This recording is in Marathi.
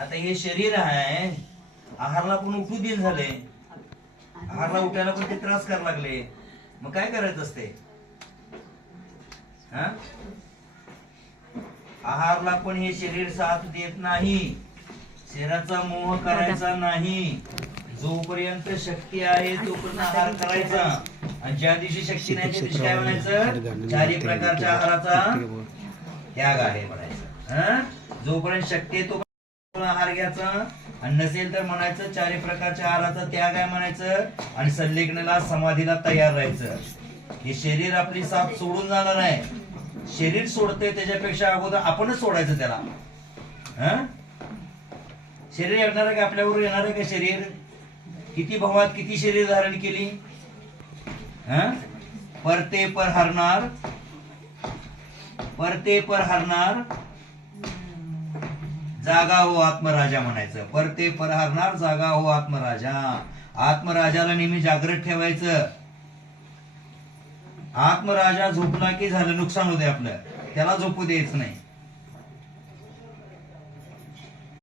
आता हे शरीर आहे, आहारला पण उठू दिन झाले, आहारला उठायला पण ते त्रास करायला लागले, मग काय करायचं असते? आहारला पण हे शरीर साथ देत नाही, शरीराचा मोह करायचा नाही. जोपर्यंत शक्ती आहे तोपर्यंत आहार करायचा, आणि ज्या दिवशी शक्ती नाही त्या दिवशी काय म्हणायचं? चारी प्रकारच्या आहाराचा त्याग आहे म्हणायचं. जोपर्यंत शक्ती आहे तोपर्यंत आहार घ्यायचा, आणि नसेल तर म्हणायचं चारी प्रकारच्या आहाराचा त्याग आहे म्हणायचं, आणि संलेखनाला समाधीला तयार राहायचं. हे शरीर आपली साथ सोडून जाणार आहे. शरीर सोडते त्याच्यापेक्षा अगोदर आपणच सोडायचं त्याला. शरीर येणार आहे का आपल्याबरोबर? येणार आहे का शरीर? किती भावात किती शरीर धारण केली? परते पर हरणार, परते पर हरणार, जागा हो आत्मराजा म्हणायचं. परते पर हरणार, जागा हो आत्मराजा. आत्मराजाला नेहमी जागृत ठेवायचं. आत्मराजा झोपला की झालं, नुकसान होते आपलं, त्याला झोपू द्यायचं नाही.